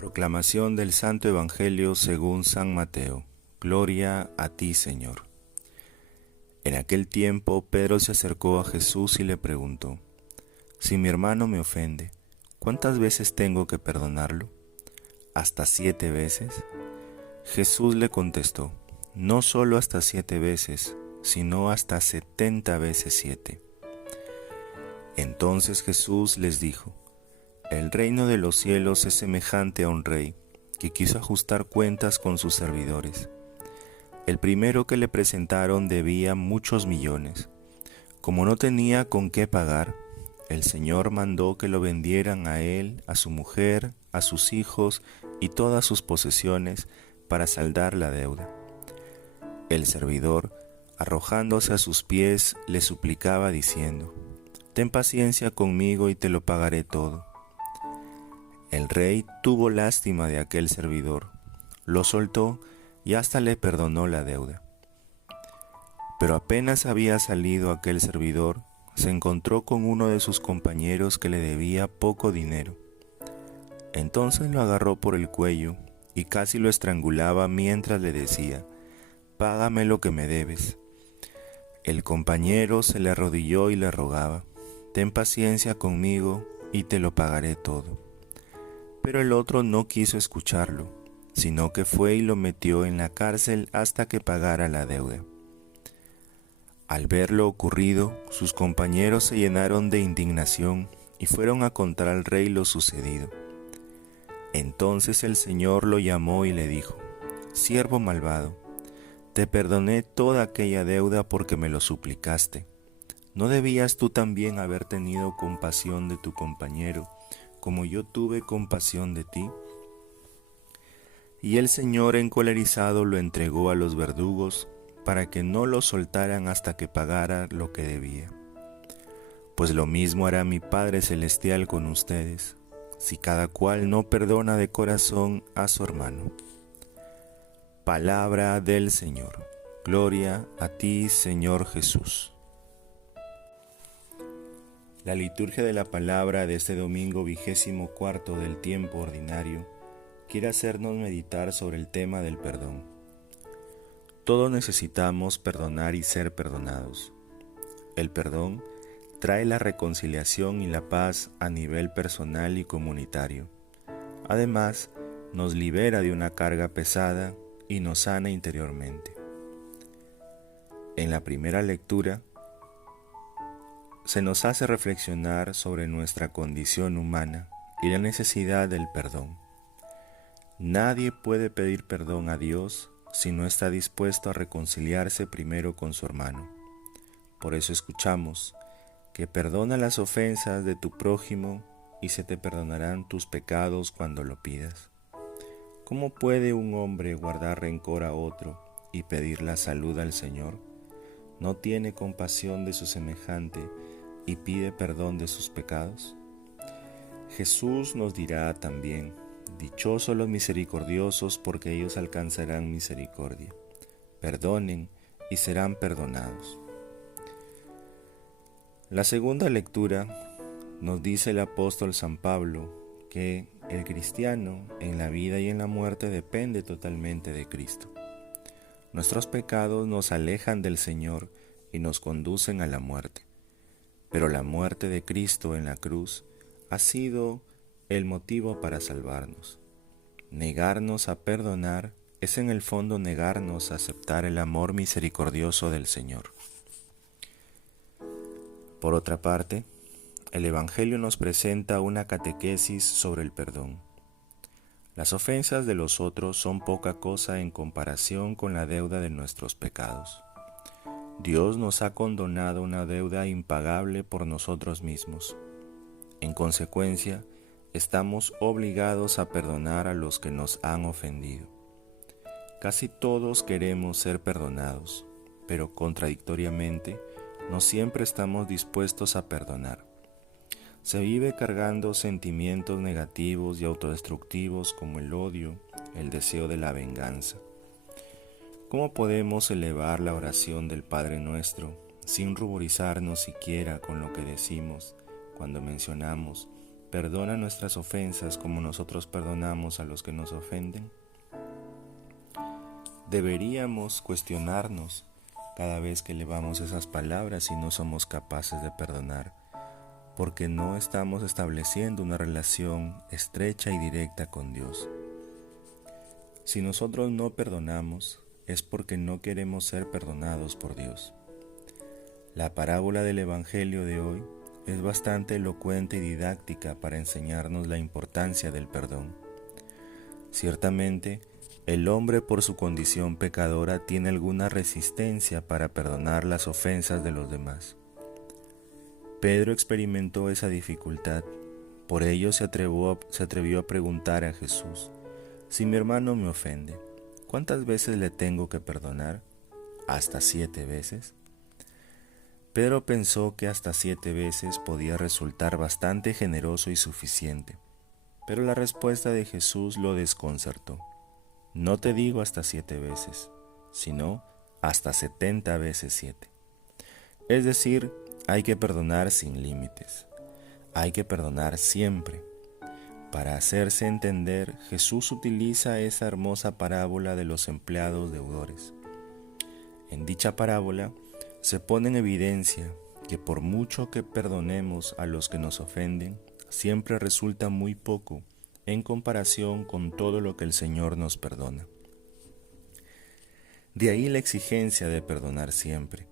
Proclamación del Santo Evangelio según San Mateo. Gloria a ti, Señor. En aquel tiempo Pedro se acercó a Jesús y le preguntó: Si mi hermano me ofende, ¿cuántas veces tengo que perdonarlo? ¿Hasta 7 veces? Jesús le contestó: No solo hasta 7 veces, sino hasta 70 veces 7. Entonces Jesús les dijo: El reino de los cielos es semejante a un rey que quiso ajustar cuentas con sus servidores. El primero que le presentaron debía muchos millones. Como no tenía con qué pagar, el Señor mandó que lo vendieran a él, a su mujer, a sus hijos y todas sus posesiones para saldar la deuda. El servidor, arrojándose a sus pies, le suplicaba diciendo: Ten paciencia conmigo y te lo pagaré todo. El rey tuvo lástima de aquel servidor, lo soltó y hasta le perdonó la deuda. Pero apenas había salido aquel servidor, se encontró con uno de sus compañeros que le debía poco dinero. Entonces lo agarró por el cuello y casi lo estrangulaba mientras le decía: Págame lo que me debes. El compañero se le arrodilló y le rogaba: Ten paciencia conmigo y te lo pagaré todo. Pero el otro no quiso escucharlo, sino que fue y lo metió en la cárcel hasta que pagara la deuda. Al ver lo ocurrido, sus compañeros se llenaron de indignación y fueron a contar al rey lo sucedido. Entonces el Señor lo llamó y le dijo: Siervo malvado, te perdoné toda aquella deuda porque me lo suplicaste. ¿No debías tú también haber tenido compasión de tu compañero, como yo tuve compasión de ti? Y el Señor, encolerizado, lo entregó a los verdugos para que no lo soltaran hasta que pagara lo que debía. Pues lo mismo hará mi Padre Celestial con ustedes, si cada cual no perdona de corazón a su hermano. Palabra del Señor. Gloria a ti, Señor Jesús. La liturgia de la palabra de este domingo 24 del tiempo ordinario quiere hacernos meditar sobre el tema del perdón. Todos necesitamos perdonar y ser perdonados. El perdón trae la reconciliación y la paz a nivel personal y comunitario. Además, nos libera de una carga pesada y nos sana interiormente. En la primera lectura, se nos hace reflexionar sobre nuestra condición humana y la necesidad del perdón. Nadie puede pedir perdón a Dios si no está dispuesto a reconciliarse primero con su hermano. Por eso escuchamos que perdona las ofensas de tu prójimo y se te perdonarán tus pecados cuando lo pidas. ¿Cómo puede un hombre guardar rencor a otro y pedir la salud al Señor? ¿No tiene compasión de su semejante y pide perdón de sus pecados? Jesús nos dirá también: Dichosos los misericordiosos, porque ellos alcanzarán misericordia. Perdonen y serán perdonados. La segunda lectura nos dice el apóstol San Pablo que el cristiano en la vida y en la muerte depende totalmente de Cristo. Nuestros pecados nos alejan del Señor y nos conducen a la muerte. Pero la muerte de Cristo en la cruz ha sido el motivo para salvarnos. Negarnos a perdonar es en el fondo negarnos a aceptar el amor misericordioso del Señor. Por otra parte, el Evangelio nos presenta una catequesis sobre el perdón. Las ofensas de los otros son poca cosa en comparación con la deuda de nuestros pecados. Dios nos ha condonado una deuda impagable por nosotros mismos. En consecuencia, estamos obligados a perdonar a los que nos han ofendido. Casi todos queremos ser perdonados, pero contradictoriamente, no siempre estamos dispuestos a perdonar. Se vive cargando sentimientos negativos y autodestructivos como el odio, el deseo de la venganza. ¿Cómo podemos elevar la oración del Padre Nuestro sin ruborizarnos siquiera con lo que decimos cuando mencionamos perdona nuestras ofensas como nosotros perdonamos a los que nos ofenden? Deberíamos cuestionarnos cada vez que elevamos esas palabras y no somos capaces de perdonar, porque no estamos estableciendo una relación estrecha y directa con Dios. Si nosotros no perdonamos, es porque no queremos ser perdonados por Dios. La parábola del Evangelio de hoy es bastante elocuente y didáctica para enseñarnos la importancia del perdón. Ciertamente, el hombre por su condición pecadora tiene alguna resistencia para perdonar las ofensas de los demás. Pedro experimentó esa dificultad, por ello se atrevió a preguntar a Jesús: si mi hermano me ofende, ¿cuántas veces le tengo que perdonar? ¿Hasta 7 veces? Pedro pensó que hasta 7 veces podía resultar bastante generoso y suficiente, pero la respuesta de Jesús lo desconcertó. No te digo hasta 7 veces, sino hasta 70 veces 7. Es decir, hay que perdonar sin límites. Hay que perdonar siempre. Para hacerse entender, Jesús utiliza esa hermosa parábola de los empleados deudores. En dicha parábola se pone en evidencia que por mucho que perdonemos a los que nos ofenden, siempre resulta muy poco en comparación con todo lo que el Señor nos perdona. De ahí la exigencia de perdonar siempre.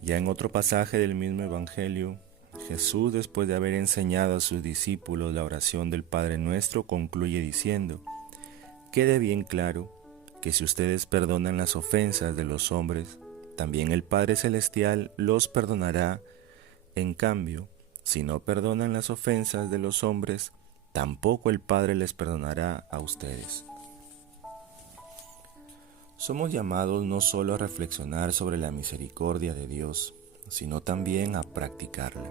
Ya en otro pasaje del mismo Evangelio, Jesús, después de haber enseñado a sus discípulos la oración del Padre Nuestro, concluye diciendo: quede bien claro que si ustedes perdonan las ofensas de los hombres, también el Padre Celestial los perdonará. En cambio, si no perdonan las ofensas de los hombres, tampoco el Padre les perdonará a ustedes. Somos llamados no solo a reflexionar sobre la misericordia de Dios, sino también a practicarla.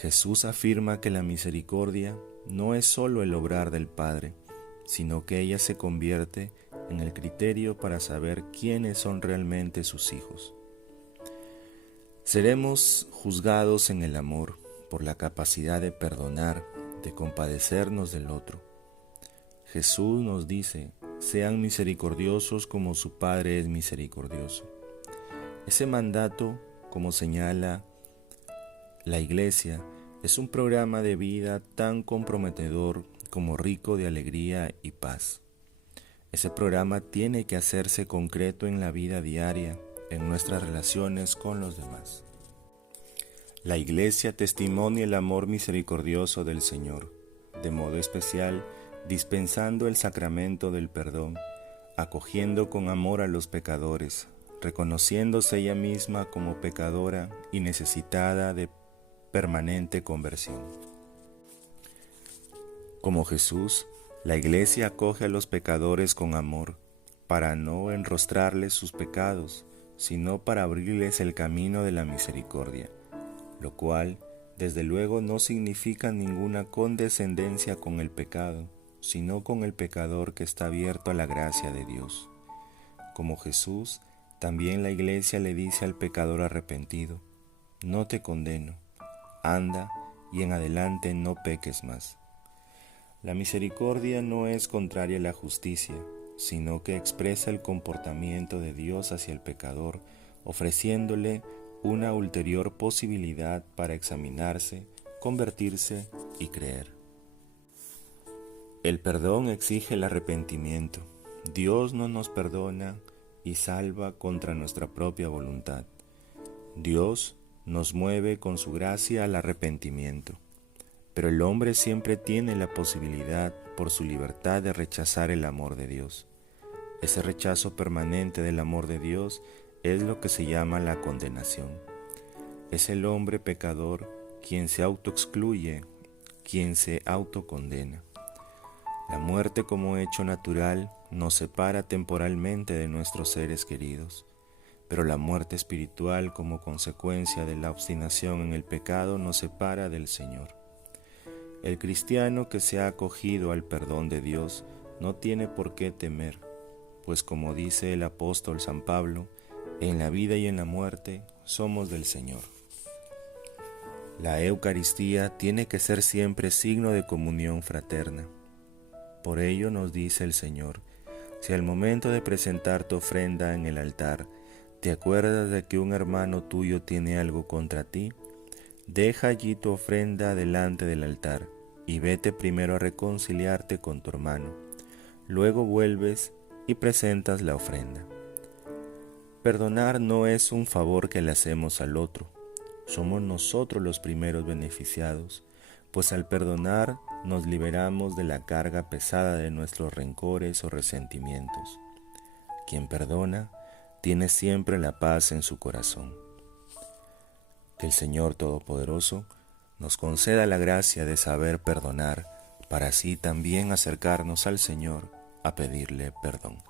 Jesús afirma que la misericordia no es solo el obrar del Padre, sino que ella se convierte en el criterio para saber quiénes son realmente sus hijos. Seremos juzgados en el amor por la capacidad de perdonar, de compadecernos del otro. Jesús nos dice: sean misericordiosos como su Padre es misericordioso. Ese mandato, como señala la Iglesia, es un programa de vida tan comprometedor como rico de alegría y paz. Ese programa tiene que hacerse concreto en la vida diaria, en nuestras relaciones con los demás. La Iglesia testimonia el amor misericordioso del Señor, de modo especial dispensando el sacramento del perdón, acogiendo con amor a los pecadores, reconociéndose ella misma como pecadora y necesitada de permanente conversión. Como Jesús, la Iglesia acoge a los pecadores con amor, para no enrostrarles sus pecados, sino para abrirles el camino de la misericordia, lo cual, desde luego, no significa ninguna condescendencia con el pecado, sino con el pecador que está abierto a la gracia de Dios. Como Jesús, también la Iglesia le dice al pecador arrepentido: no te condeno, anda y en adelante no peques más. La misericordia no es contraria a la justicia, sino que expresa el comportamiento de Dios hacia el pecador, ofreciéndole una ulterior posibilidad para examinarse, convertirse y creer. El perdón exige el arrepentimiento. Dios no nos perdona y salva contra nuestra propia voluntad. Dios nos mueve con su gracia al arrepentimiento, pero el hombre siempre tiene la posibilidad, por su libertad, de rechazar el amor de Dios. Ese rechazo permanente del amor de Dios es lo que se llama la condenación. Es el hombre pecador quien se autoexcluye, quien se autocondena. La muerte como hecho natural nos separa temporalmente de nuestros seres queridos, pero la muerte espiritual como consecuencia de la obstinación en el pecado nos separa del Señor. El cristiano que se ha acogido al perdón de Dios no tiene por qué temer, pues como dice el apóstol San Pablo, en la vida y en la muerte somos del Señor. La Eucaristía tiene que ser siempre signo de comunión fraterna. Por ello nos dice el Señor: si al momento de presentar tu ofrenda en el altar te acuerdas de que un hermano tuyo tiene algo contra ti, deja allí tu ofrenda delante del altar y vete primero a reconciliarte con tu hermano. Luego vuelves y presentas la ofrenda. Perdonar no es un favor que le hacemos al otro. Somos nosotros los primeros beneficiados, pues al perdonar nos liberamos de la carga pesada de nuestros rencores o resentimientos. Quien perdona tiene siempre la paz en su corazón. Que el Señor Todopoderoso nos conceda la gracia de saber perdonar, para así también acercarnos al Señor a pedirle perdón.